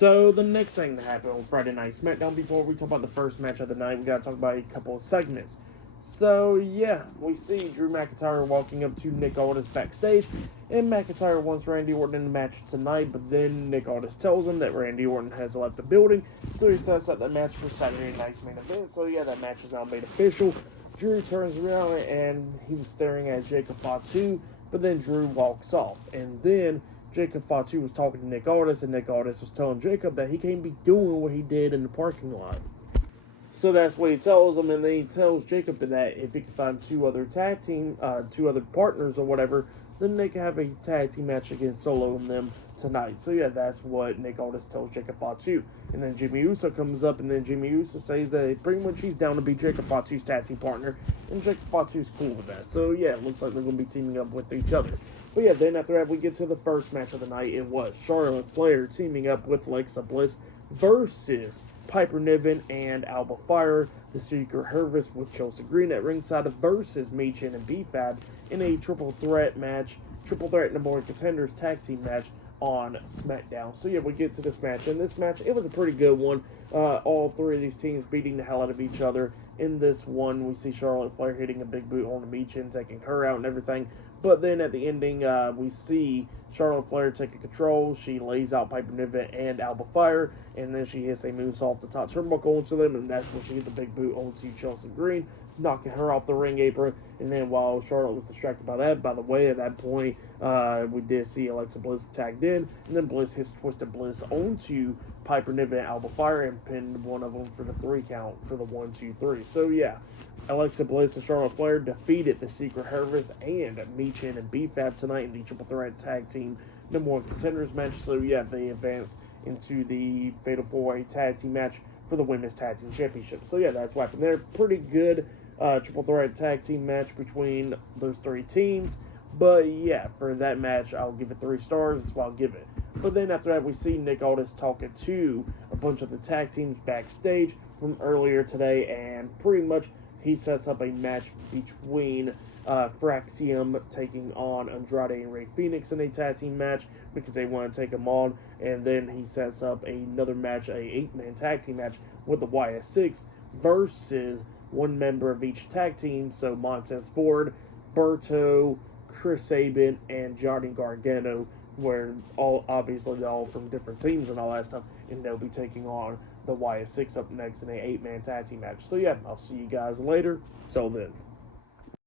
So the next thing that happened on Friday Night SmackDown, before we talk about the first match of the night, we gotta talk about a couple of segments. So yeah, we see Drew McIntyre walking up to Nick Aldis backstage, and McIntyre wants Randy Orton in the match tonight, but then Nick Aldis tells him that Randy Orton has left the building, so he sets up that match for Saturday night's main event. So yeah, that match is now made official. Drew turns around and he was staring at Jacob Fatu, but then Drew walks off, and then Jacob Fatu was talking to Nick Aldis, and Nick Aldis was telling Jacob that he can't be doing what he did in the parking lot. So that's what he tells him, and then he tells Jacob that if he can find two other partners or whatever, then they can have a tag team match against Solo and them tonight. So yeah, that's what Nick Aldis tells Jacob Fatu. And then Jimmy Uso comes up, and then Jimmy Uso says that pretty much he's down to be Jacob Fatu's tag team partner, and Jacob Fatu's cool with that. So yeah, it looks like they're going to be teaming up with each other. But yeah, then after that, we get to the first match of the night. It was Charlotte Flair teaming up with Alexa Bliss versus Piper Niven and Alba Fyre, the Secret Service with Chelsea Green at ringside versus Michin and B-Fab in a triple threat number one contenders tag team match on SmackDown. So yeah, we get to this match, and this match, it was a pretty good one. All three of these teams beating the hell out of each other. In this one, we see Charlotte Flair hitting a big boot on Michin, taking her out and everything. But then at the ending, we see Charlotte Flair taking control. She lays out Piper Niven and Alba Fyre, and then she hits a moonsault off the top turnbuckle onto them, and that's when she hit the big boot onto Chelsea Green, knocking her off the ring apron. And then while Charlotte was distracted by that, by the way, at that point, we did see Alexa Bliss tagged in, and then Bliss hits Twisted Bliss onto Piper Niven and Alba Fyre and pinned one of them for the 3 count for the 1, 2, 3. So yeah, Alexa Bliss and Charlotte Flair defeated the Secret Service and Michin and B-Fab tonight in the triple threat tag team number one contenders match. So yeah, they advanced into the Fatal 4-Way tag team match for the Women's Tag Team Championship. So yeah, that's what happened there. Pretty good triple threat tag team match between those three teams. But yeah, for that match, I'll give it 3 stars. That's what I'll give it. But then after that, we see Nick Aldis talking to a bunch of the tag teams backstage from earlier today, and pretty much he sets up a match between Fraxium taking on Andrade and Rey Fenix in a tag team match because they want to take them on. And then he sets up another match, a 8-man tag team match with the YS6 versus one member of each tag team. So Montez Ford, Berto, Chris Sabin, and Johnny Gargano, where obviously they're all from different teams and all that stuff, and they'll be taking on the YS6 up next in a 8-man tag team match. So yeah, I'll see you guys later. Till then.